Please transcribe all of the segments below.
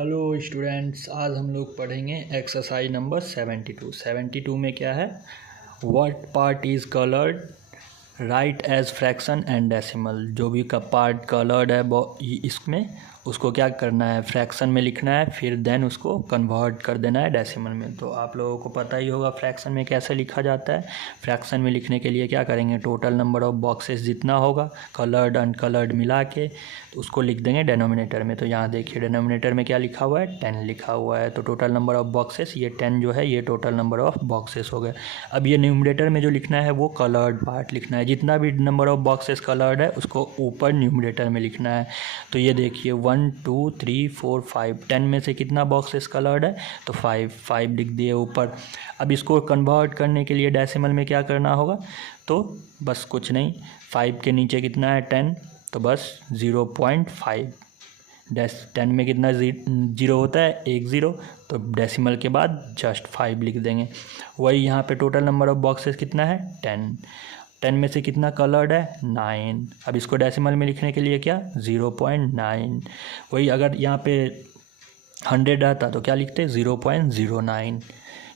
Hello students, आज हम लोग पढ़ेंगे एक्सरसाइज नंबर 72 में क्या है, what part is coloured right as fraction and decimal. जो भी का पार्ट कलर्ड है इसमें उसको क्या करना है, फ्रैक्शन में लिखना है, फिर देन उसको कन्वर्ट कर देना है डेसिमल में। तो आप लोगों को पता ही होगा फ्रैक्शन में कैसे लिखा जाता है। फ्रैक्शन में लिखने के लिए क्या करेंगे, टोटल नंबर ऑफ बॉक्सेस जितना होगा कलर्ड अनकलर्ड मिला के तो उसको लिख देंगे डेनोमिनेटर में। तो यहाँ देखिए डेनोमिनेटर में क्या लिखा हुआ है, 10 लिखा हुआ है। तो टोटल नंबर ऑफ बॉक्सेस ये 10 जो है ये टोटल नंबर ऑफ बॉक्सेस हो गए। अब ये न्यूमरेटर में जो लिखना है वो कलर्ड पार्ट लिखना है, जितना भी नंबर ऑफ बॉक्सेस कलर्ड है उसको ऊपर न्यूमरेटर में लिखना है। तो ये देखिए 1 2 3 4 5, 10 में से कितना बॉक्सेस कलर्ड है तो 5 लिख दिए ऊपर। अब इसको कन्वर्ट करने के लिए डेसिमल में क्या करना होगा, तो बस कुछ नहीं, 5 के नीचे कितना है 10, तो बस 0.5। 10 में कितना जीरो होता है, 1 0, तो डेसिमल के बाद जस्ट 5 लिख देंगे। वही यहाँ पे टोटल नंबर ऑफ बॉक्सेस कितना है 10 में से कितना कलर्ड है 9। अब इसको डेसिमल में लिखने के लिए क्या 0.9। वही अगर यहाँ पे 100 रहता तो क्या लिखते 0.09।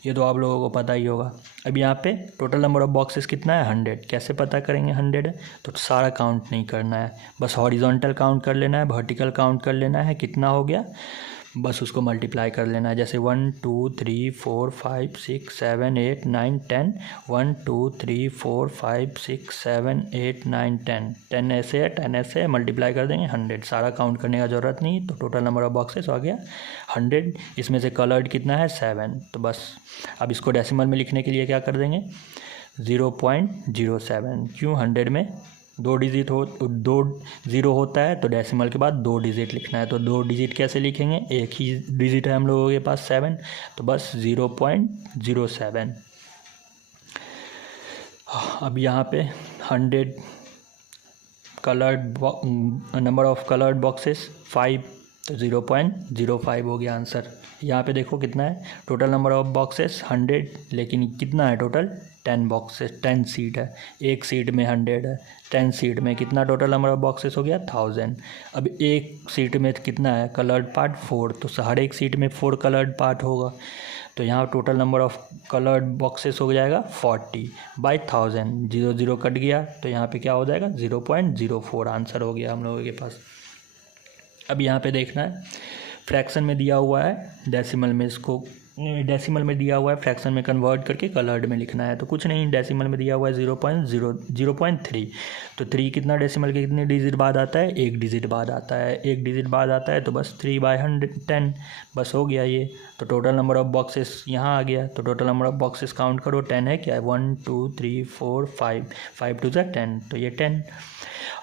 ये तो आप लोगों को पता ही होगा। अब यहाँ पे टोटल नंबर ऑफ बॉक्सेस कितना है 100। कैसे पता करेंगे 100 है, तो सारा काउंट नहीं करना है, बस हॉरिजॉन्टल काउंट कर लेना है, वर्टिकल काउंट कर लेना है, कितना हो गया बस उसको मल्टीप्लाई कर लेना है। जैसे 1 2 3 4 5 6 7 8 9 10, 1 2 3 4 5 6 7 8 9 10, 10 ऐसे है 10 ऐसे है, मल्टीप्लाई कर देंगे 100। सारा काउंट करने का ज़रूरत नहीं, तो टोटल नंबर ऑफ बॉक्सेस हो गया 100। इसमें से कलर्ड कितना है 7, तो बस अब इसको डेसिमल में लिखने के लिए क्या कर देंगे 0.07। क्यों 100 में दो 0 होता है तो डेसिमल के बाद 2 डिजिट लिखना है। तो 2 डिजिट कैसे लिखेंगे, एक ही डिजिट है हम लोगों के पास 7, तो बस 0.07। अब यहाँ पे 100 coloured number of coloured boxes 5, तो 0.05 हो गया आंसर। यहाँ पे देखो कितना है टोटल नंबर ऑफ बॉक्सेस 100, लेकिन कितना है टोटल 10 बॉक्सेस, 10 सीट है, एक सीट में 100 है, 10 सीट में कितना टोटल नंबर ऑफ बॉक्सेस हो गया 1000। अब एक सीट में कितना है कलर्ड पार्ट 4, तो हर एक सीट में 4 कलर्ड पार्ट होगा। तो यहाँ total number of coloured boxes हो जाएगा 40/1000। 0 0 कट गया तो यहाँ पे क्या हो जाएगा 0.04 आंसर हो गया हम लोगों के पास। अब यहाँ पे देखना है फ्रैक्शन में दिया हुआ है, डेसिमल में इसको डेसिमल में दिया हुआ है, फ्रैक्शन में कन्वर्ट करके कलर्ड में लिखना है। तो कुछ नहीं, डेसिमल में दिया हुआ है 0.3, तो 3 कितना डेसिमल के कितने डिजिट बाद आता है, एक डिजिट बाद आता है, एक डिजिट बाद आता है, तो बस 3/10 बस हो गया ये। तो टोटल नंबर ऑफ बॉक्सेस यहाँ आ गया, तो total number of boxes count करो, 10 है क्या है 1 2 3 4 5, 5 2 10, तो ये 10।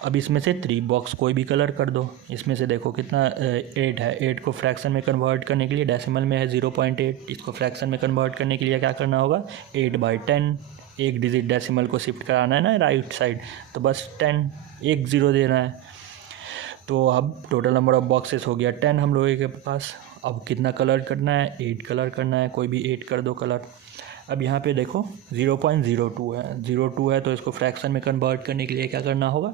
अब इसमें से 3 बॉक्स कोई भी कलर कर दो। इसमें से देखो कितना 8 है, 8 को फ्रैक्शन में कन्वर्ट करने के लिए डेसिमल में है 0.8, इसको फ्रैक्शन में कन्वर्ट करने के लिए क्या करना होगा 8/10, एक डिजिट डेसिमल को शिफ्ट कराना है ना राइट साइड, तो बस 10 1 0 देना है। तो अब टोटल नंबर ऑफ बॉक्सेस हो गया 10 हम लोगों के पास। अब कितना कलर करना है 8 कलर करना है, कोई भी 8 कर दो कलर। अब यहाँ पे देखो 0.02 है, 02 है, तो इसको फ्रैक्शन में कन्वर्ट करने के लिए क्या करना होगा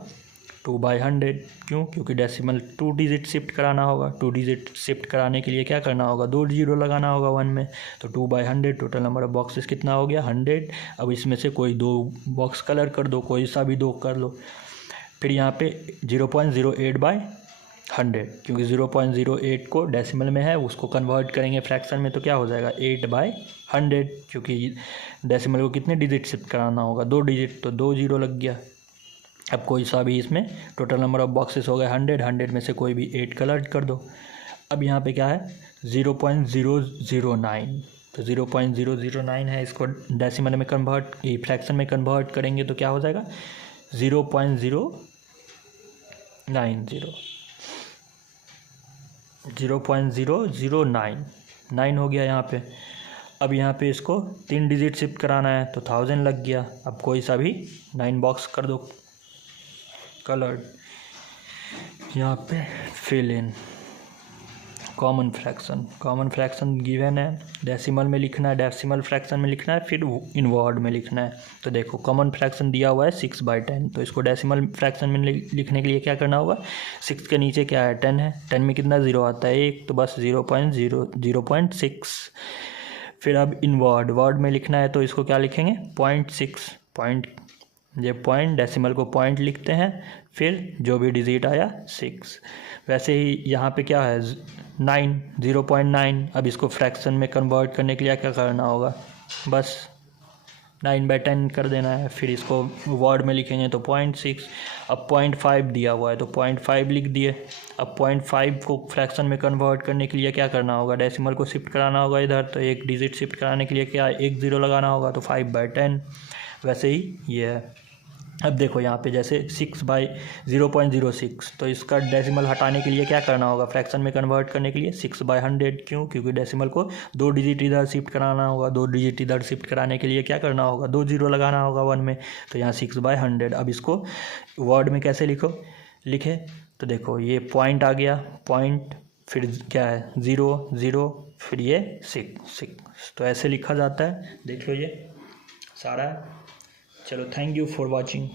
2/100। क्यों, क्योंकि डेसिमल 2 डिजिट शिफ्ट कराना होगा। 2 डिजिट शिफ्ट कराने के लिए क्या करना होगा 2 0 लगाना होगा 1 में, तो 2/100 टोटल नंबर ऑफ बॉक्सेस कितना हो गया 100। अब इसमें से कोई 2 बॉक्स कलर कर दो, कोई सा भी 2 कर लो। फिर यहाँ पे 0.08/100, क्योंकि 0.08 को डेसिमल में है उसको कन्वर्ट करेंगे फ्रैक्शन में, तो क्या हो जाएगा 8/100, क्योंकि डेसिमल को कितने डिजिट शिफ्ट कराना होगा 2 डिजिट, तो 2 0 लग गया। अब कोई सा भी इसमें टोटल नंबर ऑफ बॉक्सेस हो गए 100 में से कोई भी 8 कलर कर दो। अब यहाँ पे क्या है 0.009, तो 0.009 है, इसको डेसिमल में कन्वर्ट फ्रैक्शन में कन्वर्ट करेंगे तो क्या हो जाएगा 0.009 हो गया यहाँ पे। अब यहाँ पे इसको 3 डिजिट शिफ्ट कराना है तो 1000 लग गया। अब कोई सा भी 9 बॉक्स कर दो कलर्ड, यहाँ पे fill in common fraction given है, डेसिमल में लिखना है, डेसिमल फ्रैक्शन में लिखना है, फिर इनवर्ड में लिखना है। तो देखो कॉमन फ्रैक्शन दिया हुआ है 6/10, तो इसको डेसिमल फ्रैक्शन में लिखने के लिए क्या करना होगा, 6 के नीचे क्या है 10 है, 10 में कितना ज़ीरो आता है 1, तो बस 0.6। फिर अब इनवर्ड वर्ड में लिखना है तो इसको क्या लिखेंगे 0.6, ये पॉइंट डेसिमल को पॉइंट लिखते हैं, फिर जो भी डिजिट आया 6। वैसे ही यहाँ पे क्या है 9, 0.9। अब इसको फ्रैक्शन में कन्वर्ट करने के लिए क्या करना होगा, बस 9/10 कर देना है, फिर इसको वर्ड में लिखेंगे तो 0.6। अब 0.5 दिया हुआ है तो 0.5 लिख दिए। अब 0.5 को फ्रैक्शन में कन्वर्ट करने के लिए क्या करना होगा, डेसिमल को शिफ्ट कराना होगा इधर, तो एक डिजिट शिफ्ट कराने के लिए क्या एक ज़ीरो लगाना होगा, तो 5/10। वैसे ही ये है। अब देखो यहाँ पे जैसे 6/0.06, तो इसका डेसिमल हटाने के लिए क्या करना होगा, फ्रैक्शन में कन्वर्ट करने के लिए 6/100। क्यों, क्योंकि डेसिमल को 2 डिजिट इधर शिफ्ट कराना होगा, 2 डिजिट इधर शिफ्ट कराने के लिए क्या करना होगा, 2 ज़ीरो लगाना होगा 1 में, तो यहाँ 6/100। अब इसको वर्ड में कैसे लिखे, तो देखो ये पॉइंट आ गया, पॉइंट फिर क्या है 0 0, फिर ये 6, तो ऐसे लिखा जाता है। देख लो ये सारा है। चलो, थैंक यू फॉर वॉचिंग।